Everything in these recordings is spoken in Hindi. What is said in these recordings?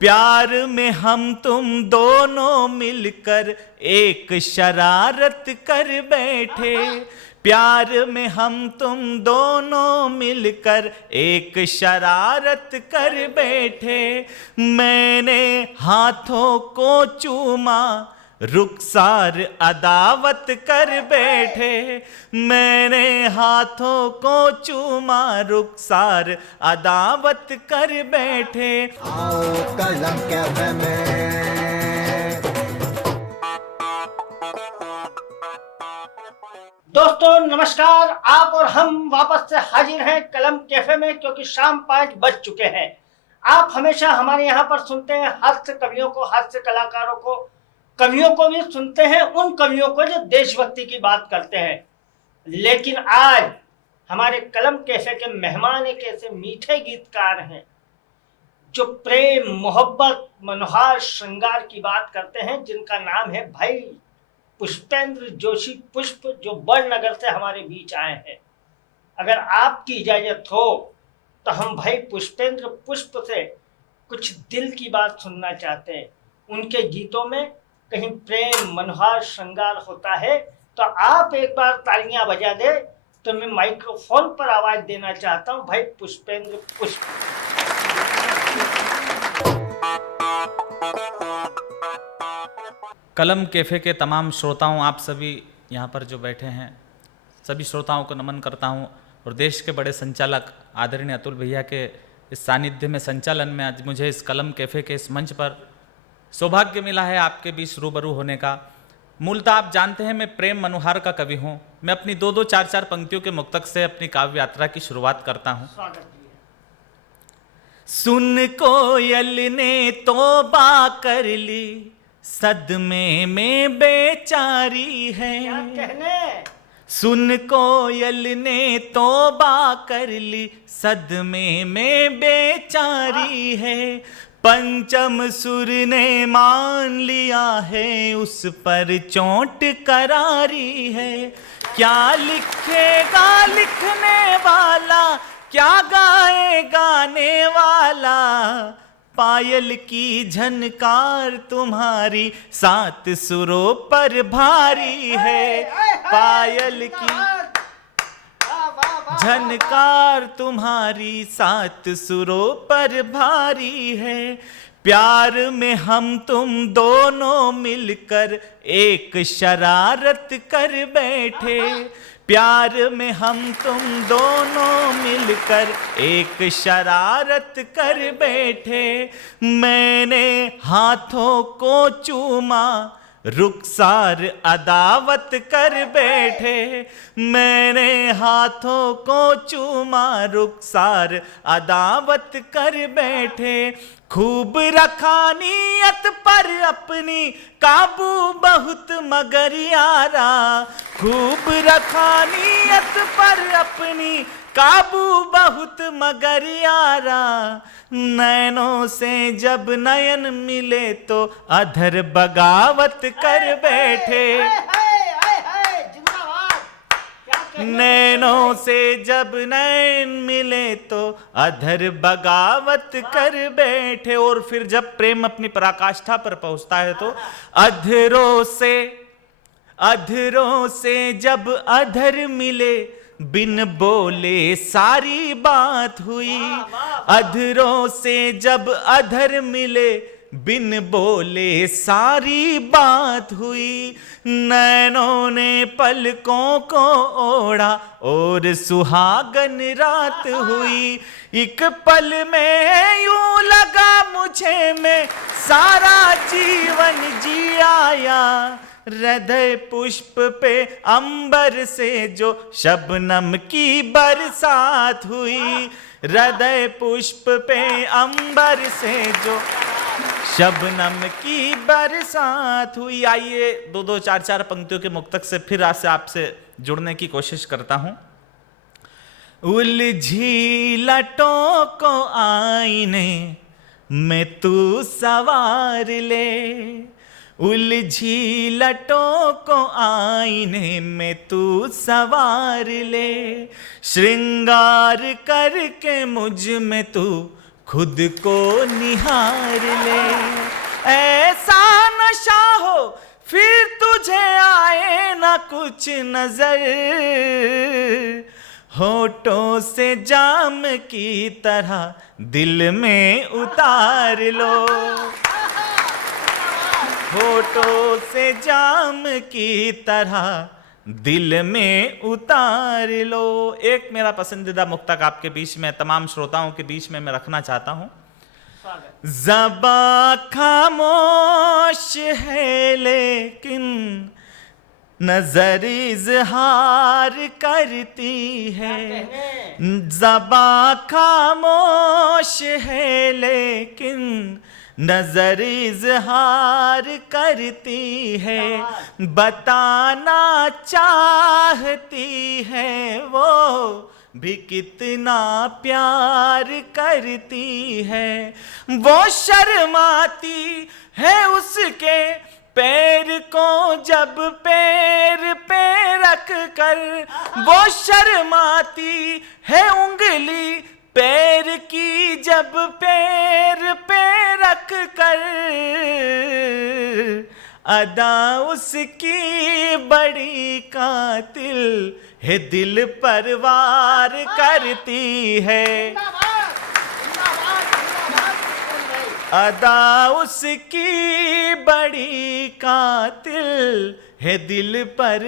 प्यार में हम तुम दोनों मिलकर एक शरारत कर बैठे। प्यार में हम तुम दोनों मिलकर एक शरारत कर बैठे। मैंने हाथों को चूमा, रुखसार अदावत कर बैठे। मैंने हाथों को चूमा, रुखसार अदावत कर बैठे। आओ कलम कैफे में। दोस्तों नमस्कार, आप और हम वापस से हाजिर हैं कलम कैफे में, क्योंकि शाम 5 बज चुके हैं। आप हमेशा हमारे यहाँ पर सुनते हैं हास्य कवियों को, हास्य कलाकारों को, कवियों को भी सुनते हैं, उन कवियों को जो देशभक्ति की बात करते हैं। लेकिन आज हमारे कलम कैफे के मेहमान एक ऐसे मीठे गीतकार हैं जो प्रेम, मोहब्बत, मनोहार श्रृंगार की बात करते हैं, जिनका नाम है भाई पुष्पेंद्र जोशी पुष्प, जो बड़नगर से हमारे बीच आए हैं। अगर आपकी इजाजत हो तो हम भाई पुष्पेंद्र पुष्प से कुछ दिल की बात सुनना चाहते हैं। उनके गीतों में कहीं प्रेम, मनोहार श्रृंगार होता है, तो आप एक बार तालियां बजा दे तो मैं माइक्रोफोन पर आवाज देना चाहता हूं भाई पुष्पेंद्र पुष्प। कलम कैफ़े के तमाम श्रोताओं, आप सभी यहाँ पर जो बैठे हैं, सभी श्रोताओं को नमन करता हूँ। और देश के बड़े संचालक आदरणीय अतुल भैया के इस सानिध्य में, संचालन में आज मुझे इस कलम कैफ़े के इस मंच पर सौभाग्य मिला है आपके बीच रूबरू होने का। मूलतः आप जानते हैं मैं प्रेम मनोहार का कवि हूँ। मैं अपनी 2-2, 4-4 पंक्तियों के मुक्तक से अपनी काव्य यात्रा की शुरुआत करता हूँ। सुन कोयल ने तौबा कर ली, सदमे में बेचारी है। क्या कहने? सुन कोयल ने तौबा कर ली, सदमे में बेचारी है। पंचम सुर ने मान लिया है, उस पर चोट करारी है। क्या लिखेगा लिखने वाला, क्या गाए गाने वाला। पायल की झनकार तुम्हारी 7 सुरों पर भारी है। पायल की झनकार तुम्हारी 7 सुरों पर भारी है। प्यार में हम तुम दोनों मिलकर एक शरारत कर बैठे। प्यार में हम तुम दोनों मिलकर एक शरारत कर बैठे। मैंने हाथों को चूमा, रुखसार अदावत कर बैठे। मैंने हाथों को चूमा, रुखसार अदावत कर बैठे। खूब रखा नियत पर अपनी, काबू बहुत मगर यारा। खूब रखा नियत पर अपनी, काबू बहुत मगर यारा। नैनों से जब नयन मिले तो अधर बगावत कर बैठे। नैनों से जब नैन मिले तो अधर बगावत कर बैठे। और फिर जब प्रेम अपनी पराकाष्ठा पर पहुंचता है तो अधरों से जब अधर मिले, बिन बोले सारी बात हुई। अधरों से जब अधर मिले, बिन बोले सारी बात हुई। नैनों ने पलकों को ओढ़ा और सुहागन रात हुई। एक पल में यूं लगा मुझे मैं सारा जीवन जी आया। हृदय पुष्प पे अंबर से जो शबनम की बरसात हुई। हृदय पुष्प पे अंबर से जो शबनम की बरसात हुई। आइए 2-2, 4-4 पंक्तियों के मुक्तक से फिर आपसे जुड़ने की कोशिश करता हूं। उलझी लटों को आईने में तू सवार ले। उलझी लटों को आईने में तू सवार ले। श्रृंगार करके मुझ में तू खुद को निहार ले। ऐसा नशा हो फिर तुझे आए ना कुछ नजर, होठों से जाम की तरह दिल में उतार लो। होठों से जाम की तरह दिल में उतार लो। एक मेरा पसंदीदा मुक्तक आपके बीच में, तमाम श्रोताओं के बीच में मैं रखना चाहता हूं। ज़बां खामोश है लेकिन नजर इजहार करती है। ज़बां खामोश है लेकिन नजर इजहार करती है। बताना चाहती है वो भी कितना प्यार करती है। वो शर्माती है उसके पैर को जब पैर पे रख कर, वो शर्माती है उंगली पैर की जब पैर पे रख कर। अदा उसकी बड़ी कातिल है, दिल पर वार करती है। अदा उसकी बड़ी कातिल है, दिल पर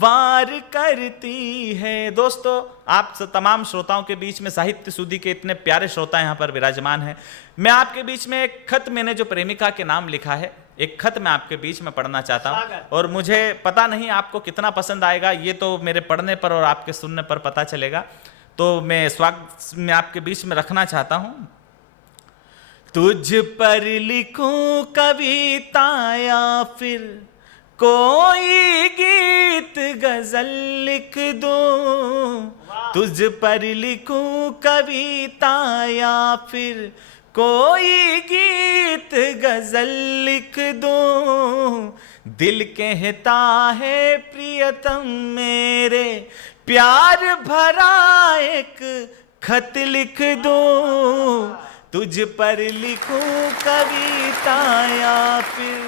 वार करती है। दोस्तों, आप तमाम श्रोताओं के बीच में साहित्य सूदी के इतने प्यारे श्रोता यहाँ पर विराजमान हैं। मैं आपके बीच में एक खत, मैंने जो प्रेमिका के नाम लिखा है, एक खत मैं आपके बीच में पढ़ना चाहता हूँ और मुझे पता नहीं आपको कितना पसंद आएगा, ये तो मेरे पढ़ने पर और आपके सुनने पर पता चलेगा। तो मैं स्वागत में आपके बीच में रखना चाहता हूँ। तुझ पर लिखूं कविता या फिर कोई गीत गजल लिख दूं, तुझ पर लिखूं कविता या फिर कोई गीत गजल लिख दूं। दिल कहता है प्रियतम मेरे प्यार भरा एक खत लिख दूं, तुझ पर लिखूं कविता या फिर।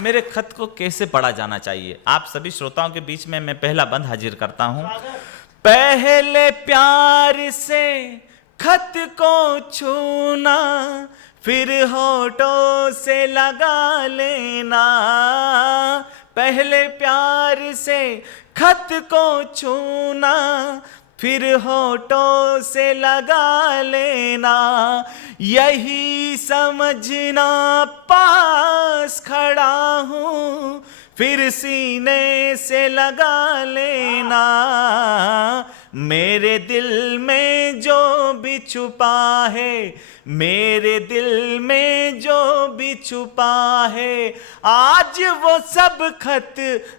मेरे खत को कैसे पढ़ा जाना चाहिए, आप सभी श्रोताओं के बीच में मैं पहला बंद हाजिर करता हूं। पहले प्यार से खत को छूना, फिर होठों से लगा लेना। पहले प्यार से खत को छूना, फिर होठों से लगा लेना। यही समझना पास खड़ा हूँ, फिर सीने से लगा लेना। मेरे दिल में जो भी छुपा है, मेरे दिल में जो भी छुपा है, आज वो सब खत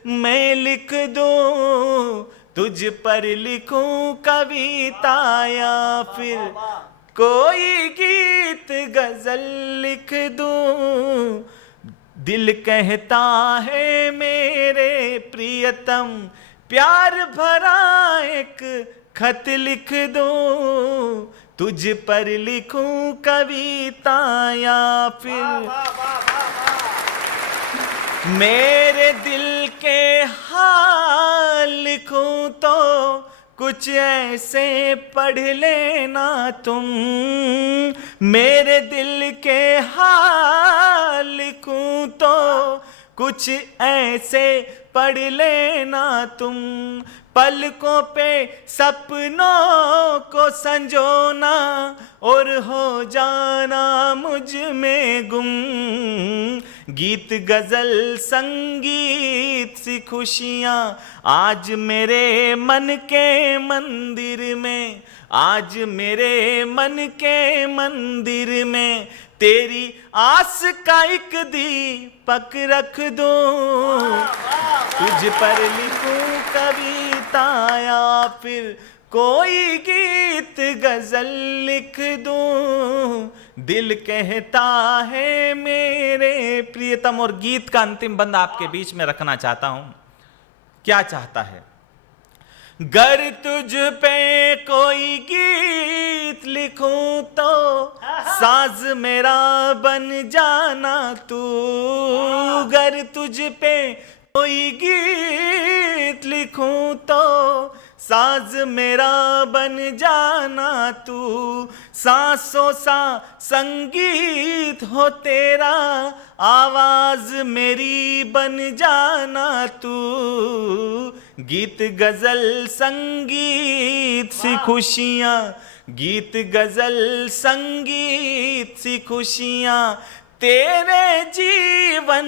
मैं लिख दूँ। तुझ पर लिखूं कविता या फिर कोई गीत गजल लिख दूं। दिल कहता है मेरे प्रियतम प्यार भरा एक खत लिख दूं, तुझ पर लिखूं कविता या फिर मेरे दिल के हाल लिखूं तो कुछ ऐसे पढ़ लेना तुम। मेरे दिल के हाल लिखूं तो कुछ ऐसे पढ़ लेना तुम। पलकों पे सपनों को संजोना और हो जाना मुझ में गुम। गीत गजल संगीत सी खुशियाँ आज मेरे मन के मंदिर में, आज मेरे मन के मंदिर में तेरी आस का एक दीपक रख दूं। तुझ पर लिखूं कविता या फिर कोई गीत गजल लिख दूं। दिल कहता है मेरे प्रियतम। और गीत का अंतिम बंद आपके बीच में रखना चाहता हूं। क्या चाहता है? गर तुझ पे कोई गीत लिखूं तो साज मेरा बन जाना तू। गर तुझ पे कोई गीत लिखूं तो साज मेरा बन जाना तू। सांसों सा संगीत हो तेरा, आवाज मेरी बन जाना तू। गीत गजल संगीत सी खुशियाँ, गीत गजल संगीत सी खुशियाँ तेरे जीवन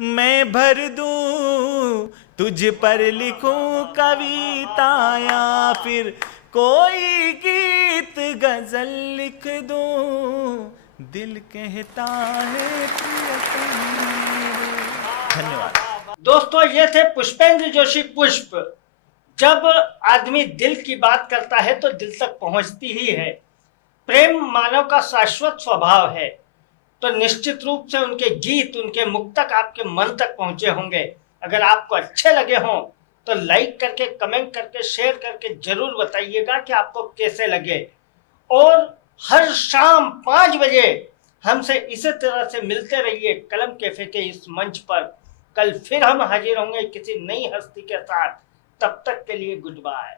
में भर दूं। तुझ पर लिखूं कविता या फिर कोई गीत गजल लिख दूं। दिल कहता है प्रियतम मेरे। धन्यवाद। दोस्तों, ये थे पुष्पेंद्र जोशी पुष्प। जब आदमी दिल की बात करता है तो दिल तक पहुंचती ही है। प्रेम मानव का शाश्वत स्वभाव है, तो निश्चित रूप से उनके गीत, उनके मुक्तक आपके मन तक पहुंचे होंगे। अगर आपको अच्छे लगे हों तो लाइक करके, कमेंट करके, शेयर करके जरूर बताइएगा कि आपको कैसे लगे। और हर शाम 5 बजे हमसे इसी तरह से मिलते रहिए कलम कैफे के इस मंच पर। कल फिर हम हाजिर होंगे किसी नई हस्ती के साथ। तब तक के लिए गुड बाय।